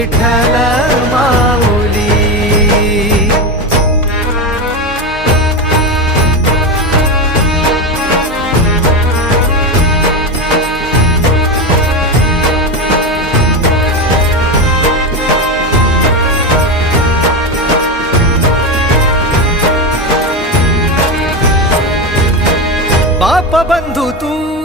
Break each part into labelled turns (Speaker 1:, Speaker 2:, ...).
Speaker 1: विठ्ठल माऊली. बाप बंधू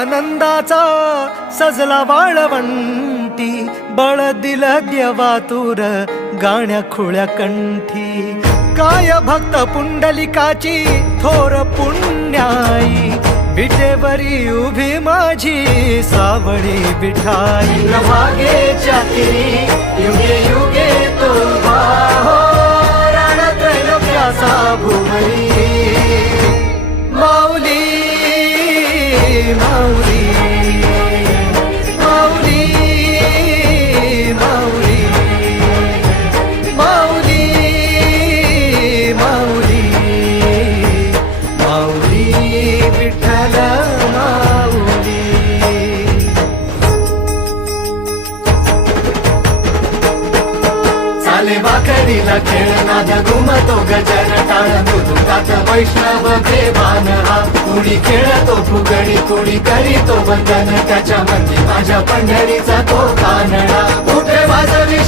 Speaker 1: आनंदाचा सजला वाळवंटी बळ दिल देवा तुर गाण्या खुळ्या कंठी. काय भक्त पुंडलिकाची थोर पुण्याई विटेवरी उभी माझी सावळी बिठाई युगे युगे तो माऊली माऊली माऊली माऊली माऊली माऊली विठ्ठल माऊली. चाले वाकडीला खेळ. साध्या घुमतो गजर टाळ मृदुकात वैष्णव देवान. हा कुणी खेळतो फुगडी कुणी करीतो बंधन त्याच्या मध्ये माझ्या पंढरीचा तो कानडा कुठे वाजवी